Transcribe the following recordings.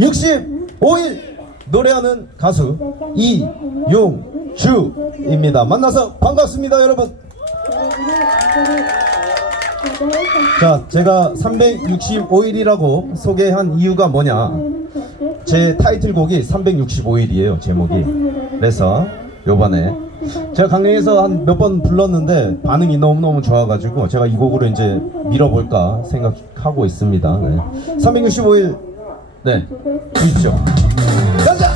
365일 노래하는 가수 이용주입니다. 만나서 반갑습니다, 여러분. 자, 제가 365일이라고 소개한 이유가 뭐냐? 제 타이틀곡이 365일이에요, 제목이. 그래서 요번에 제가 강릉에서 한 몇 번 불렀는데 반응이 너무너무 좋아가지고 제가 이 곡으로 이제 밀어볼까 생각하고 있습니다. 네. 365일, 네, 주십시오. 가자!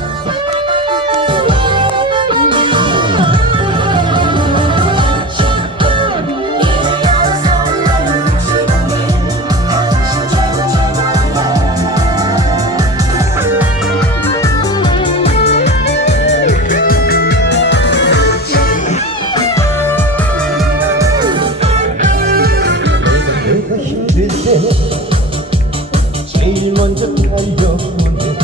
내가 힘들 때 제일 먼저 달려오네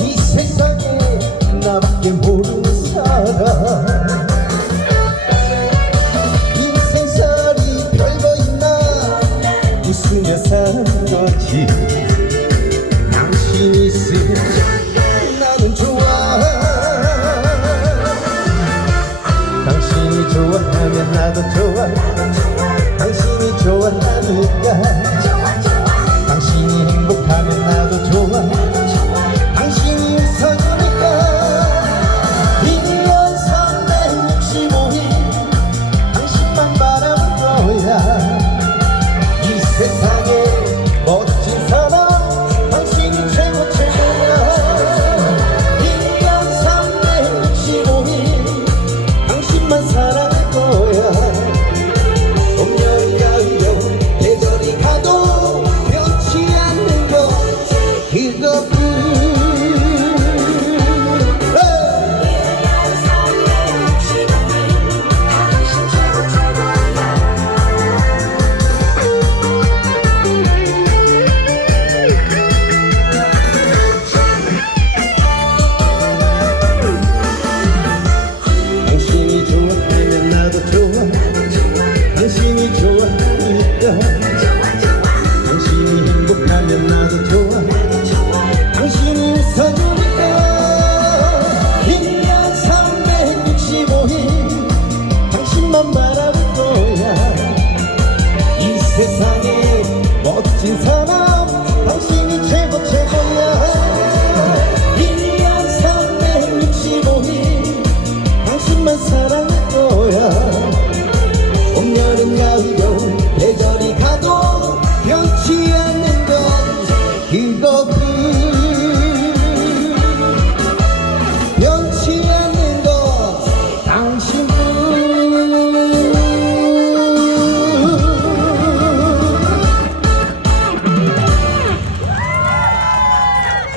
이 세상에 나밖에 모르는 사람. 인생살이 별거 있나 웃으며 사는 거지. 당신 있으면 나는 좋아. 당신이 좋아하면 나도 좋아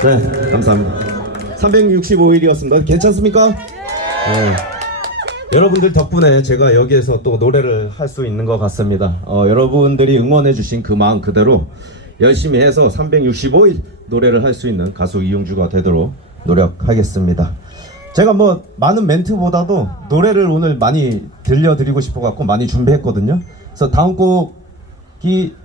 네 감사합니다 365일이었습니다 괜찮습니까? 네. 여러분들 덕분에 제가 여기에서 또 노래를 할 수 있는 것 같습니다. 어, 여러분들이 응원해주신 그 마음 그대로 열심히 해서 365일 노래를 할 수 있는 가수 이용주가 되도록 노력하겠습니다. 제가 뭐 많은 멘트보다도 노래를 오늘 많이 들려드리고 싶어갖고 많이 준비했거든요. 그래서 다음 곡이